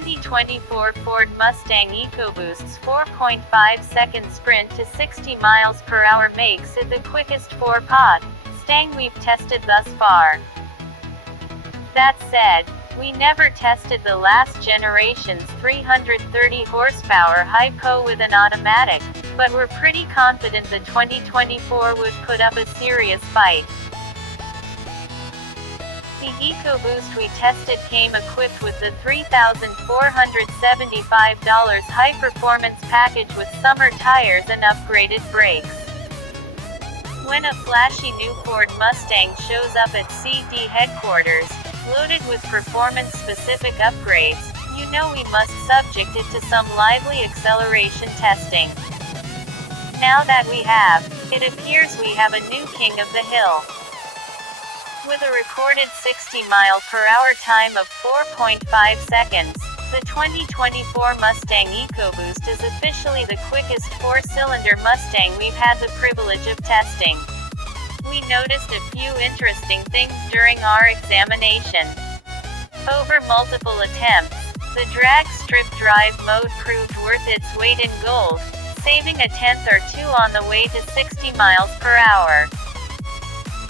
2024 Ford Mustang EcoBoost's 4.5-second sprint to 60 miles per hour makes it the quickest four-pod Mustang we've tested thus far. That said, we never tested the last generation's 330 horsepower hypo with an automatic, but we're pretty confident the 2024 would put up a serious fight. The EcoBoost we tested came equipped with the $3,475 high-performance package with summer tires and upgraded brakes. When a flashy new Ford Mustang shows up at CD headquarters, loaded with performance-specific upgrades, you know we must subject it to some lively acceleration testing. Now that we have, it appears we have a new king of the hill. With a recorded 60 mph time of 4.5 seconds, the 2024 Mustang EcoBoost is officially the quickest four-cylinder Mustang we've had the privilege of testing. We noticed a few interesting things during our examination. Over multiple attempts, the drag strip drive mode proved worth its weight in gold, saving a tenth or two on the way to 60 mph.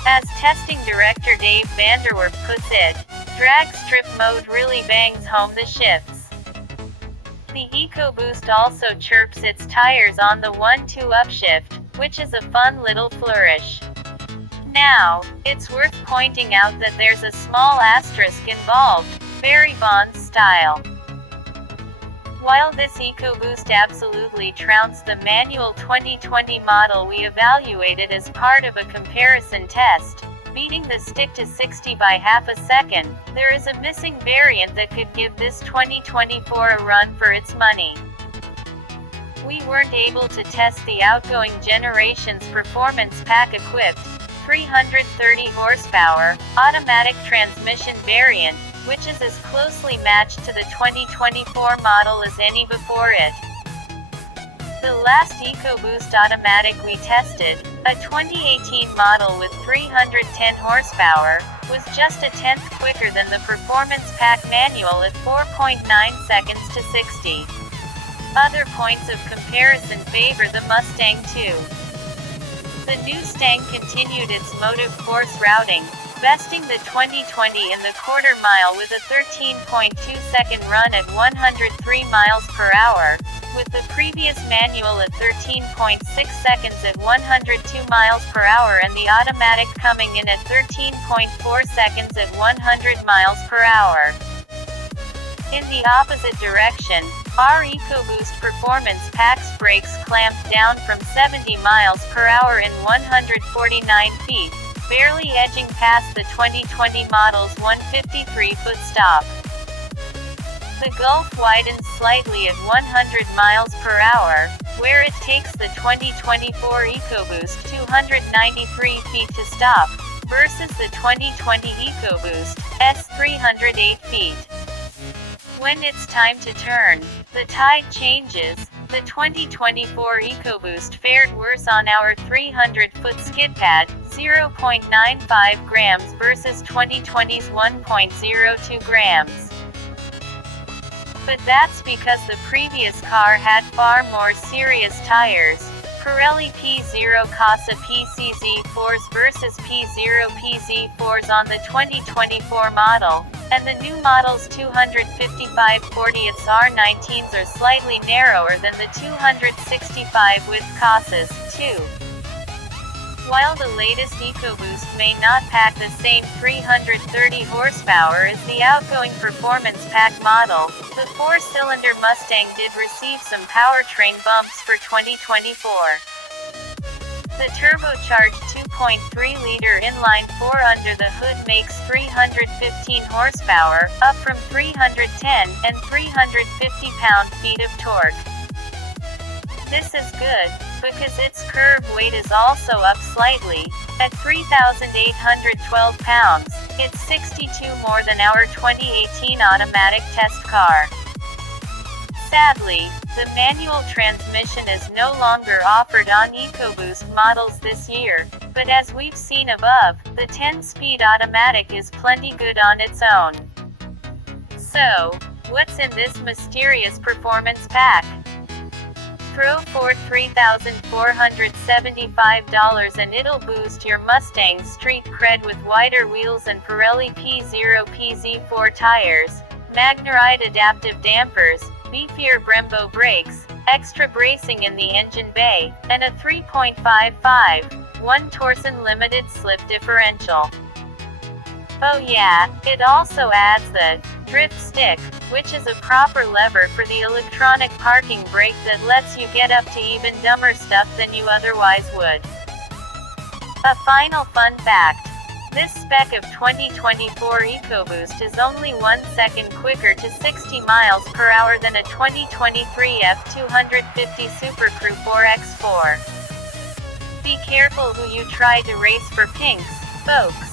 As testing director Dave Vanderwerf puts it, drag strip mode really bangs home the shifts. The EcoBoost also chirps its tires on the 1-2 upshift, which is a fun little flourish. Now, it's worth pointing out that there's a small asterisk involved, Barry Bonds style. While this EcoBoost absolutely trounced the manual 2020 model we evaluated as part of a comparison test, beating the stick to 60 by half a second, there is a missing variant that could give this 2024 a run for its money. We weren't able to test the outgoing generation's performance pack-equipped, 330 horsepower, automatic transmission variant, which is as closely matched to the 2024 model as any before it. The last EcoBoost automatic we tested, a 2018 model with 310 horsepower, was just a tenth quicker than the performance pack manual at 4.9 seconds to 60. Other points of comparison favor the Mustang too. The new Mustang continued its motive force routing, besting the 2020 in the quarter mile with a 13.2-second run at 103 mph, with the previous manual at 13.6 seconds at 102 mph and the automatic coming in at 13.4 seconds at 100 mph. In the opposite direction, our EcoBoost Performance Pack's brakes clamped down from 70 mph in 149 feet, barely edging past the 2020 model's 153-foot stop. The gulf widens slightly at 100 mph, where it takes the 2024 EcoBoost 293 feet to stop, versus the 2020 EcoBoost S 308 feet. When it's time to turn, the tide changes. The 2024 EcoBoost fared worse on our 300-foot skid pad, 0.95 grams versus 2020's 1.02 grams. But that's because the previous car had far more serious tires, Pirelli P0 Casa PCZ4s versus P0 PZ4s on the 2024 model, and the new model's 255/40ths R19s are slightly narrower than the 265 with Casas, too. While the latest EcoBoost may not pack the same 330 horsepower as the outgoing Performance Pack model, the four-cylinder Mustang did receive some powertrain bumps for 2024. The turbocharged 2.3-liter inline-4 under the hood makes 315 horsepower, up from 310, and 350 pound-feet of torque. This is good, because its curb weight is also up slightly. At 3,812 pounds, it's 62 more than our 2018 automatic test car. Sadly, the manual transmission is no longer offered on EcoBoost models this year, but as we've seen above, the 10-speed automatic is plenty good on its own. So, What's in this mysterious performance pack? Throw Ford $3,475 and it'll boost your Mustang's street cred with wider wheels and Pirelli P0PZ4 tires, Magnaride adaptive dampers, beefier Brembo brakes, extra bracing in the engine bay, and a 3.55-1 Torsen limited slip differential. Oh yeah, it also adds the drift stick, which is a proper lever for the electronic parking brake that lets you get up to even dumber stuff than you otherwise would. A final fun fact. This spec of 2024 EcoBoost is only 1 second quicker to 60 miles per hour than a 2023 F250 Super Crew 4x4. Be careful who you try to race for pinks, folks.